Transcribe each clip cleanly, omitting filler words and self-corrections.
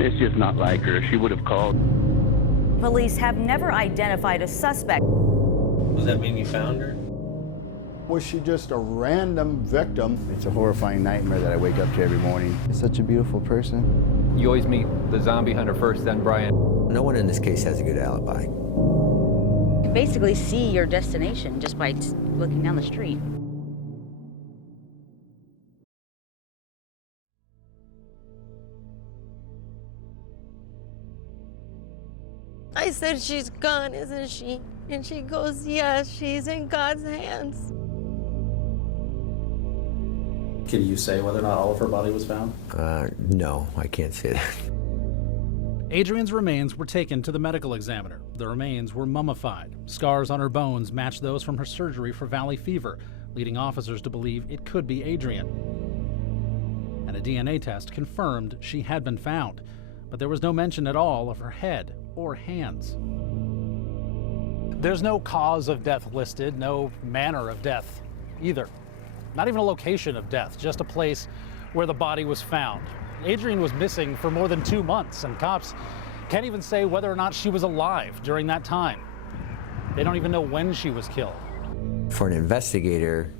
It's just not like her. She would have called. Police have never identified a suspect. Does that mean you found her? Was she just a random victim? It's a horrifying nightmare that I wake up to every morning. Such a beautiful person. You always meet the zombie hunter first, then Brian. No one in this case has a good alibi. You basically see your destination just by looking down the street. I said, she's gone, isn't she? And she goes, yes, she's in God's hands. Can you say whether or not all of her body was found? No, I can't say that. Adrienne's remains were taken to the medical examiner. The remains were mummified. Scars on her bones matched those from her surgery for valley fever, leading officers to believe it could be Adrienne. And a DNA test confirmed she had been found, but there was no mention at all of her head or hands. There's no cause of death listed, no manner of death either. Not even a location of death, just a place where the body was found. Adrienne was missing for more than 2 months, and cops can't even say whether or not she was alive during that time. They don't even know when she was killed. For an investigator,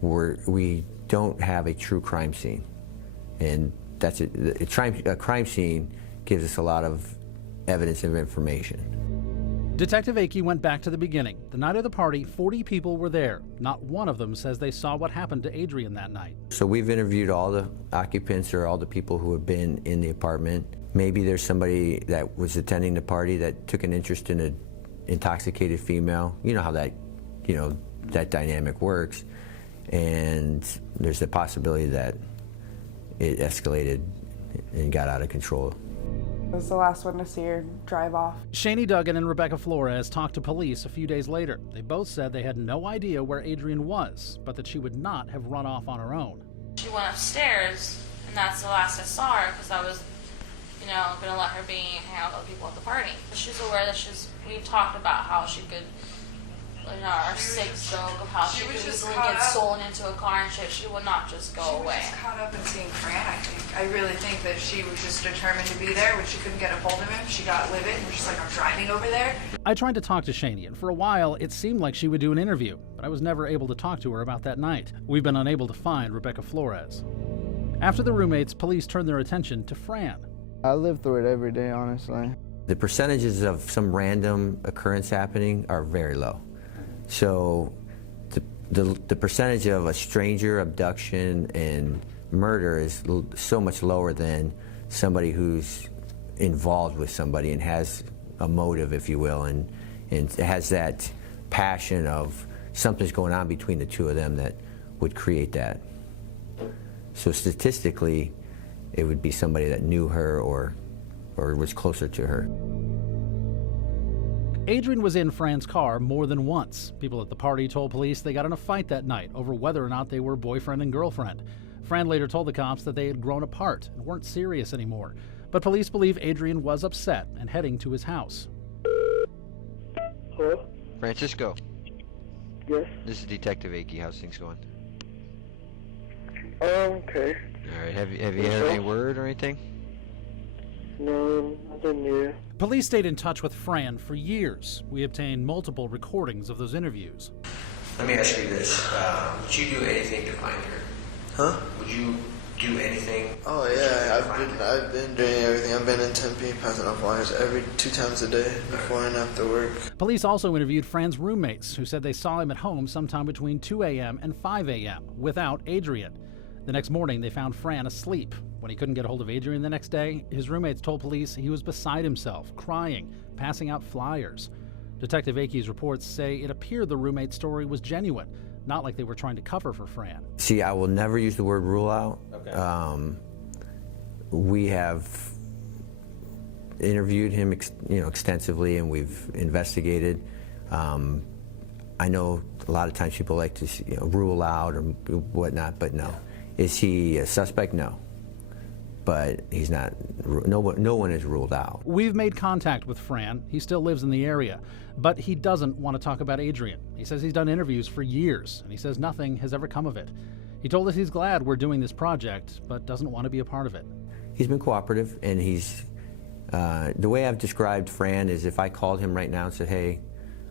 we don't have a true crime scene. And that's a crime scene gives us a lot of evidence and information. Detective Akey went back to the beginning. The night of the party, 40 people were there. Not one of them says they saw what happened to Adrienne that night. So we've interviewed all the occupants or all the people who have been in the apartment. Maybe there's somebody that was attending the party that took an interest in an intoxicated female. You know how that, that dynamic works. And there's a possibility that it escalated and got out of control. I was the last one to see her drive off. Shani Duggan and Rebecca Flores talked to police a few days later. They both said they had no idea where Adrienne was, but that she would not have run off on her own. She went upstairs, and that's the last I saw her, because I was, going to let her hang out with other people at the party. She's aware that we talked about how she could, our sick joke of how she could easily get stolen into a car and shit. She would not just go away. She was just caught up in seeing Fran, I think. I really think that she was just determined to be there when she couldn't get a hold of him. She got livid and was just like, I'm driving over there. I tried to talk to Shani, and for a while it seemed like she would do an interview, but I was never able to talk to her about that night. We've been unable to find Rebecca Flores. After the roommates, police turned their attention to Fran. I live through it every day, honestly. The percentages of some random occurrence happening are very low. So the percentage of a stranger abduction and murder is so much lower than somebody who's involved with somebody and has a motive, if you will, and has that passion of something's going on between the two of them that would create that. So statistically, it would be somebody that knew her or was closer to her. Adrienne was in Fran's car more than once. People at the party told police they got in a fight that night over whether or not they were boyfriend and girlfriend. Fran later told the cops that they had grown apart and weren't serious anymore. But police believe Adrienne was upset and heading to his house. Hello? Francisco. Yes? This is Detective Akey. How's things going? Okay. All right. Have you had any word or anything? No, nothing new. Police stayed in touch with Fran for years. We obtained multiple recordings of those interviews. Let me ask you this. Would you do anything to find her? Huh? Would you do anything? Oh yeah, I've been doing everything. I've been in Tempe passing off wires 2 times a day before and after work. Police also interviewed Fran's roommates, who said they saw him at home sometime between 2 a.m. and 5 a.m. without Adrienne. The next morning, they found Fran asleep. When he couldn't get a hold of Adrienne the next day, his roommates told police he was beside himself, crying, passing out flyers. Detective Akey's reports say it appeared the roommate's story was genuine, not like they were trying to cover for Fran. See, I will never use the word rule out. Okay. We have interviewed him, extensively, and we've investigated. I know a lot of times people like to, rule out or whatnot, but no. Is he a suspect? No. But he's not. No one is ruled out. We've made contact with Fran. He still lives in the area, but he doesn't want to talk about Adrienne. He says he's done interviews for years, and he says nothing has ever come of it. He told us he's glad we're doing this project, but doesn't want to be a part of it. He's been cooperative, and he's, the way I've described Fran is if I called him right now and said, hey,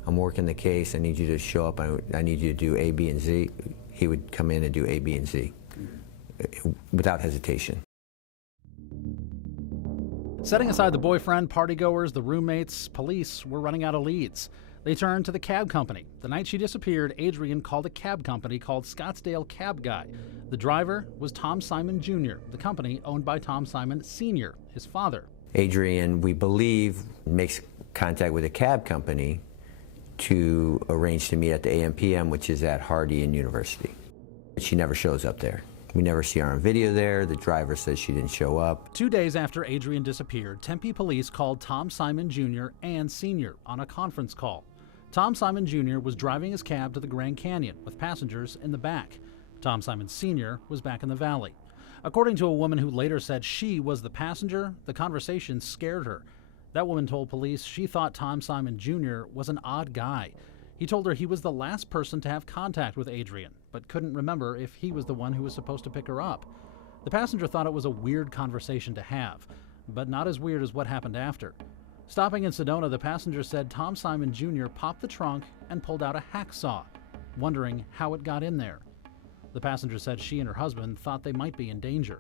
I'm working the case, I need you to show up, I need you to do A, B, and Z, he would come in and do A, B, and Z without hesitation. Setting aside the boyfriend, partygoers, the roommates, police were running out of leads. They turned to the cab company. The night she disappeared, Adrienne called a cab company called Scottsdale Cab Guy. The driver was Tom Simon Jr., the company owned by Tom Simon Sr., his father. Adrienne, we believe, makes contact with a cab company to arrange to meet at the AM/PM, which is at Hardy and University. She never shows up there. We never see her on video there. The driver says she didn't show up. 2 days after Adrienne disappeared, Tempe Police called Tom Simon Jr. and Sr. on a conference call. Tom Simon Jr. was driving his cab to the Grand Canyon with passengers in the back. Tom Simon Sr. was back in the valley. According to a woman who later said she was the passenger, the conversation scared her. That woman told police she thought Tom Simon Jr. was an odd guy. He told her he was the last person to have contact with Adrienne, but couldn't remember if he was the one who was supposed to pick her up. The passenger thought it was a weird conversation to have, but not as weird as what happened after. Stopping in Sedona, the passenger said Tom Simon Jr. popped the trunk and pulled out a hacksaw, wondering how it got in there. The passenger said she and her husband thought they might be in danger.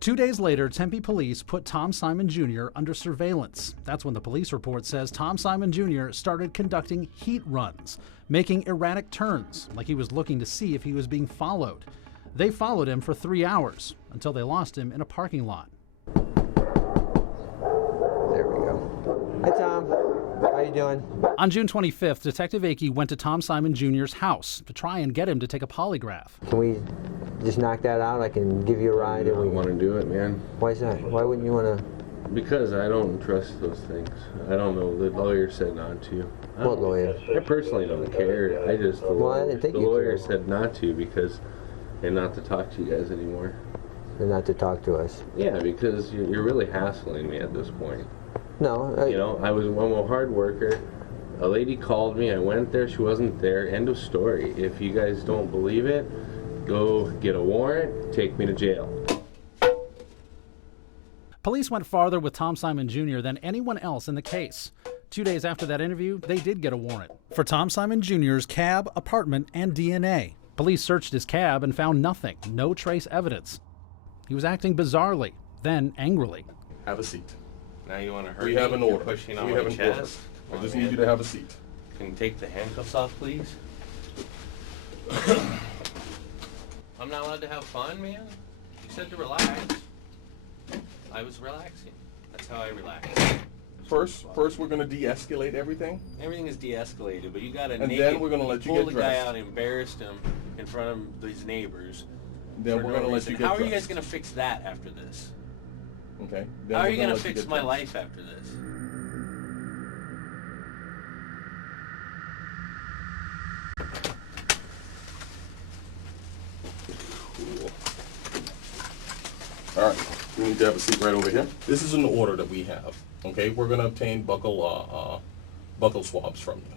2 days later, Tempe Police put Tom Simon Jr. under surveillance. That's when the police report says Tom Simon Jr. started conducting heat runs, making erratic turns, like he was looking to see if he was being followed. They followed him for 3 hours until they lost him in a parking lot. There we go. Hi, Tom. How you doing? On June 25th, Detective Akey went to Tom Simon Jr.'s house to try and get him to take a polygraph. Can we just knock that out? I can give you a ride. I don't want to do it, man. Why is that? Why wouldn't you want to? Because I don't trust those things. I don't know. The lawyer said not to. What lawyer? I personally don't care. I just, the lawyer said not to because, and not to talk to you guys anymore. And not to talk to us? Yeah, because you're really hassling me at this point. No. You know, I'm a hard worker. A lady called me. I went there. She wasn't there. End of story. If you guys don't believe it, go get a warrant. Take me to jail. Police went farther with Tom Simon Jr. than anyone else in the case. 2 days after that interview, they did get a warrant for Tom Simon Jr.'s cab, apartment, and DNA. Police searched his cab and found nothing, no trace evidence. He was acting bizarrely, then angrily. Have a seat. Now you want to hurt me? We have an order. Pushing on we my have an chest. order. I just need you to have a seat. Can you take the handcuffs off, please? I'm not allowed to have fun, man. You said to relax. I was relaxing. That's how I relax. First we're going to de-escalate everything. Everything is de-escalated, but you got a and naked, then we're going to let you get pulled the guy out, embarrassed him in front of these neighbors. Then we're going to let you get How are you guys going to fix that after this? Okay. Then how are you going to fix my life after this? Cool. All right. We need to have a seat right over here. This is an order that we have. Okay. We're going to obtain buccal swabs from you.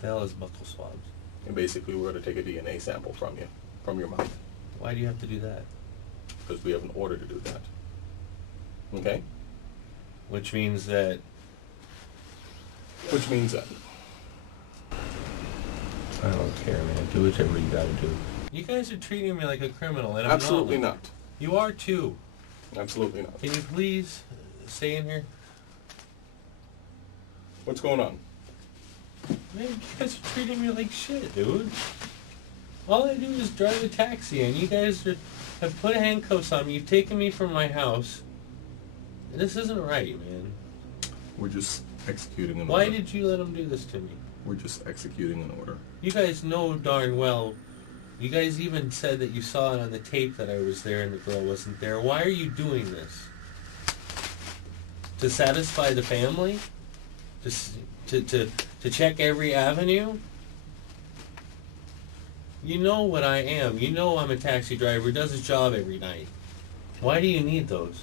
The hell is buccal swabs? And basically, we're going to take a DNA sample from you, from your mouth. Why do you have to do that? Because we have an order to do that. Okay? Which means that... Which means that... I don't care, man. Do whatever you gotta do. You guys are treating me like a criminal, and I'm Absolutely not. You are too. Absolutely not. Can you please stay in here? What's going on? Man, you guys are treating me like shit, dude. All I do is drive a taxi, and you guys have put handcuffs on me. You've taken me from my house. This isn't right, man. We're just executing an order. Why did you let them do this to me? We're just executing an order. You guys know darn well. You guys even said that you saw it on the tape that I was there and the girl wasn't there. Why are you doing this? To satisfy the family? To check every avenue? You know what I am. You know I'm a taxi driver who does his job every night. Why do you need those?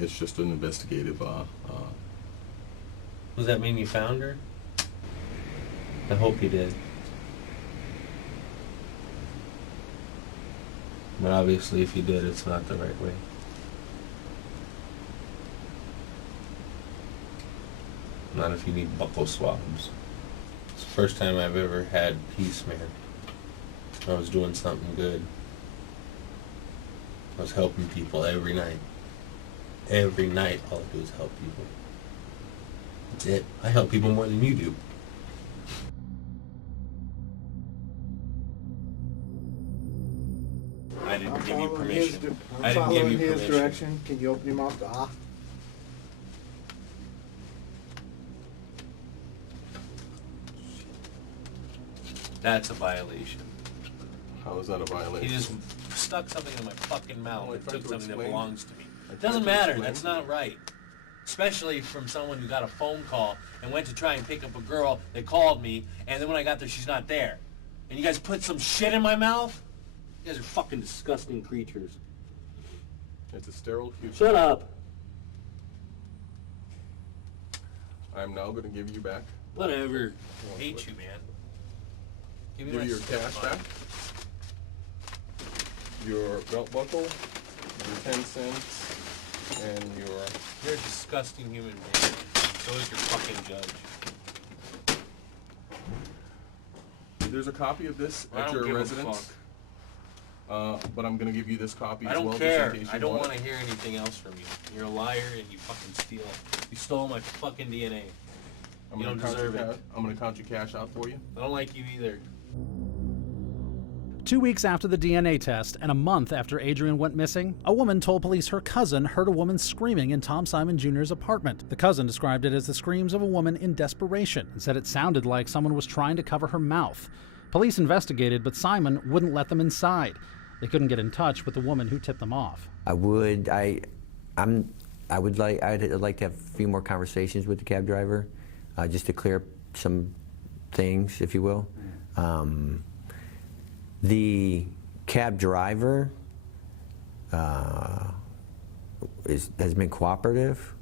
It's just an investigative, Does that mean you found her? I hope you did. But obviously if you did, it's not the right way. Not if you need buckle swabs. It's the first time I've ever had peace, man. I was doing something good. I was helping people every night. Every night, all I do is help people. That's it. I help people more than you do. I didn't give you permission. I didn't give you permission. Direction. Can you open your mouth to ah? That's a violation. How is that a violation? He just stuck something in my fucking mouth and took something that belongs to me. It doesn't matter. That's not right. Especially from someone who got a phone call and went to try and pick up a girl that called me, and then when I got there, she's not there. And you guys put some shit in my mouth? You guys are fucking disgusting creatures. It's a sterile future. Shut up. I'm now going to give you back. Whatever. I hate you, man. Give me your cash back. Your belt buckle, your 10 cents, and your... You're a disgusting human being. So is your fucking judge. There's a copy of this at your residence. But I'm going to give you this copy as well. I don't care. I don't want to hear anything else from you. You're a liar and you fucking steal. You stole my fucking DNA. You don't deserve it. I'm going to count your cash out for you. I don't like you either. 2 weeks after the DNA test and a month after Adrienne went missing, a woman told police her cousin heard a woman screaming in Tom Simon Jr.'s apartment. The cousin described it as the screams of a woman in desperation and said it sounded like someone was trying to cover her mouth. Police investigated, but Simon wouldn't let them inside. They couldn't get in touch with the woman who tipped them off. I'd like to have a few more conversations with the cab driver, just to clear up some things, if you will. The cab driver has been cooperative,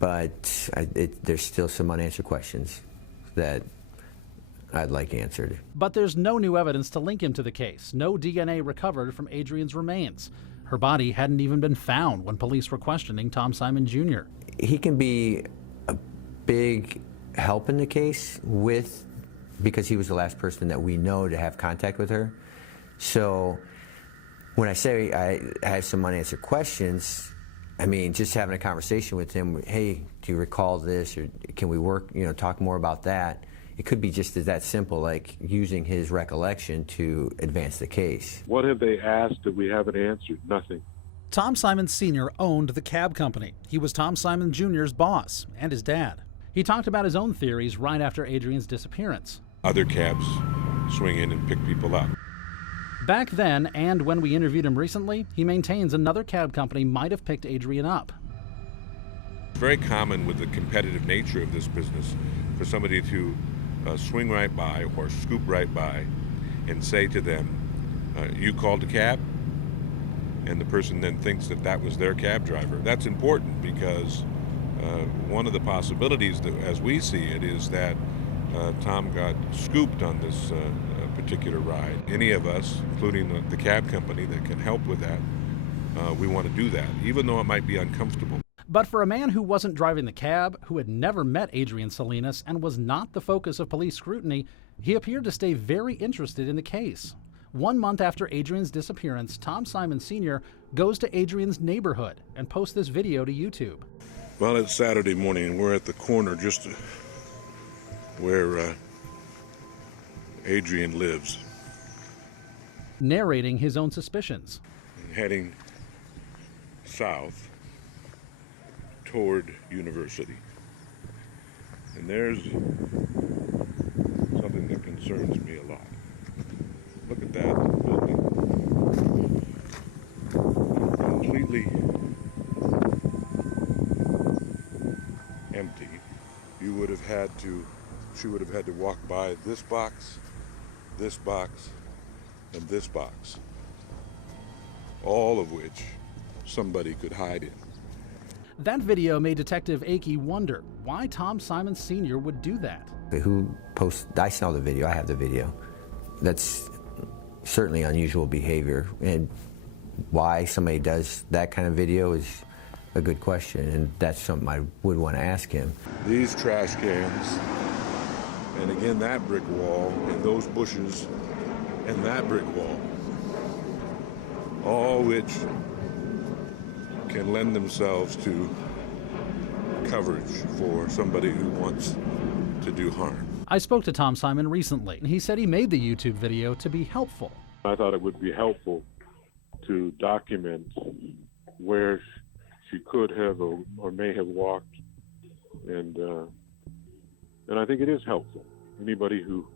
but there's still some unanswered questions that I'd like answered. But there's no new evidence to link him to the case. No DNA recovered from Adrienne's remains. Her body hadn't even been found when police were questioning Tom Simon Jr. He can be a big help in the case because he was the last person that we know to have contact with her. So when I say I have some unanswered questions, I mean just having a conversation with him, hey, do you recall this, or can we work, talk more about that? It could be just that simple, like using his recollection to advance the case. What have they asked that we haven't answered? Nothing. Tom Simon Sr. owned the cab company. He was Tom Simon Jr.'s boss and his dad. He talked about his own theories right after Adrienne's disappearance. Other cabs swing in and pick people up. Back then, and when we interviewed him recently, he maintains another cab company might have picked Adrienne up. It's very common with the competitive nature of this business for somebody to swing right by or scoop right by and say to them, you called a cab? And the person then thinks that that was their cab driver. That's important because one of the possibilities that, as we see it, is that Tom got scooped on this particular ride. Any of us, including the cab company that can help with that, we want to do that, even though it might be uncomfortable. But for a man who wasn't driving the cab, who had never met Adrienne Salinas, and was not the focus of police scrutiny, he appeared to stay very interested in the case. 1 month after Adrienne's disappearance, Tom Simon Sr. goes to Adrienne's neighborhood and posts this video to YouTube. Well, it's Saturday morning, and we're at the corner just where Adrienne lives. Narrating his own suspicions. Heading south toward University. And there's something that concerns me a lot. Look at that building. Completely empty. You would have had to, she would have had to walk by this box, and this box. All of which somebody could hide in. That video made Detective Akey wonder why Tom Simon Sr. would do that. Who posted? I saw the video. I have the video. That's certainly unusual behavior, and why somebody does that kind of video is a good question, and that's something I would want to ask him. These trash cans, and again that brick wall, and those bushes, and that brick wall, all which can lend themselves to coverage for somebody who wants to do harm. I spoke to Tom Simon recently, and he said he made the YouTube video to be helpful. I thought it would be helpful to document where she could have or may have walked, and I think it is helpful. Anybody who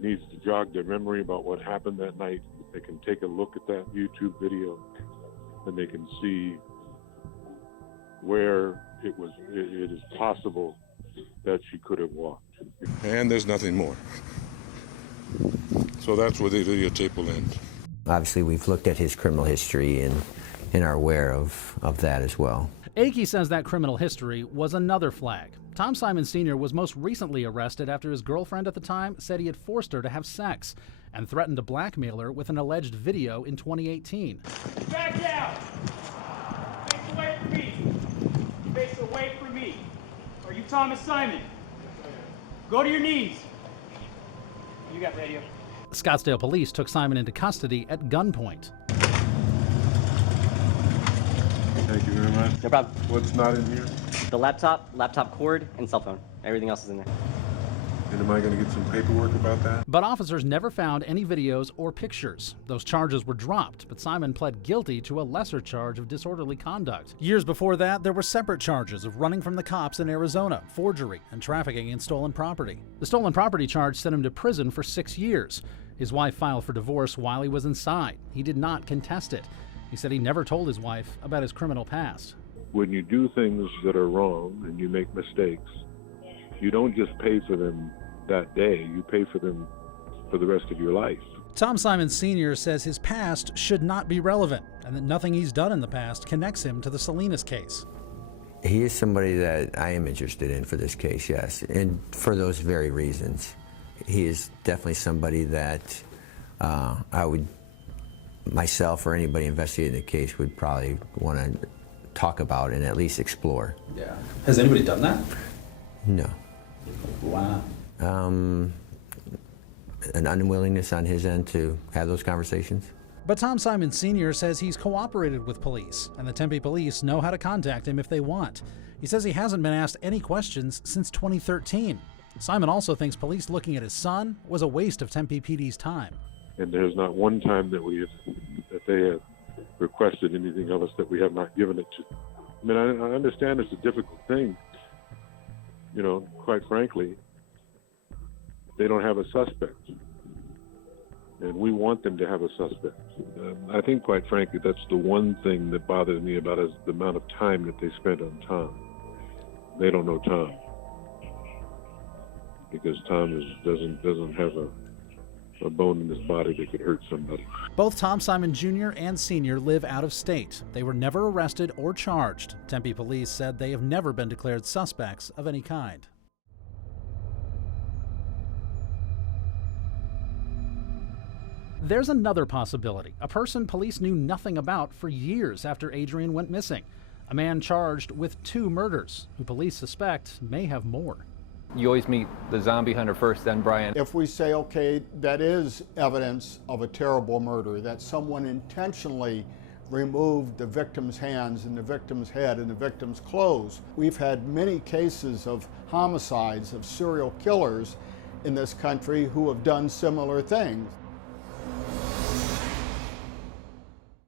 needs to jog their memory about what happened that night, they can take a look at that YouTube video, and they can see where it is possible that she could have walked. And there's nothing more. So that's where the videotape will end. Obviously, we've looked at his criminal history and are aware of that as well. Akey says that criminal history was another flag. Tom Simon Sr. was most recently arrested after his girlfriend at the time said he had forced her to have sex and threatened to blackmail her with an alleged video in 2018. Back down! Face away from me! Face away from me! Are you Thomas Simon? Go to your knees! You got radio. Scottsdale police took Simon into custody at gunpoint. Thank you very much. No problem. What's not in here? The laptop cord, and cell phone. Everything else is in there. And am I going to get some paperwork about that? But officers never found any videos or pictures. Those charges were dropped, but Simon pled guilty to a lesser charge of disorderly conduct. Years before that, there were separate charges of running from the cops in Arizona, forgery, and trafficking in stolen property. The stolen property charge sent him to prison for 6 years. His wife filed for divorce while he was inside. He did not contest it. He said he never told his wife about his criminal past. When you do things that are wrong and you make mistakes, you don't just pay for them that day, you pay for them for the rest of your life. Tom Simon Sr. says his past should not be relevant and that nothing he's done in the past connects him to the Salinas case. He is somebody that I am interested in for this case, yes, and for those very reasons. He is definitely somebody that I would, myself or anybody investigating the case, would probably want to talk about and at least explore. Yeah. Has anybody done that? No. Wow. An unwillingness on his end to have those conversations. But Tom Simon Sr. says he's cooperated with police, and the Tempe Police know how to contact him if they want. He says he hasn't been asked any questions since 2013. Simon also thinks police looking at his son was a waste of Tempe PD's time. And there's not one time that they have requested anything of us that we have not given it to. I mean, I understand it's a difficult thing. You know, quite frankly, they don't have a suspect. And we want them to have a suspect. I think, quite frankly, that's the one thing that bothers me about is the amount of time that they spent on Tom. They don't know Tom. Because Tom doesn't have a bone in his body that could hurt somebody. Both Tom Simon Jr. and Sr. live out of state. They were never arrested or charged. Tempe Police said they have never been declared suspects of any kind. There's another possibility. A person police knew nothing about for years after Adrienne went missing. A man charged with 2 murders, who police suspect may have more. You always meet the zombie hunter first, then Brian. If we say, okay, that is evidence of a terrible murder, that someone intentionally removed the victim's hands and the victim's head and the victim's clothes. We've had many cases of homicides, of serial killers in this country who have done similar things.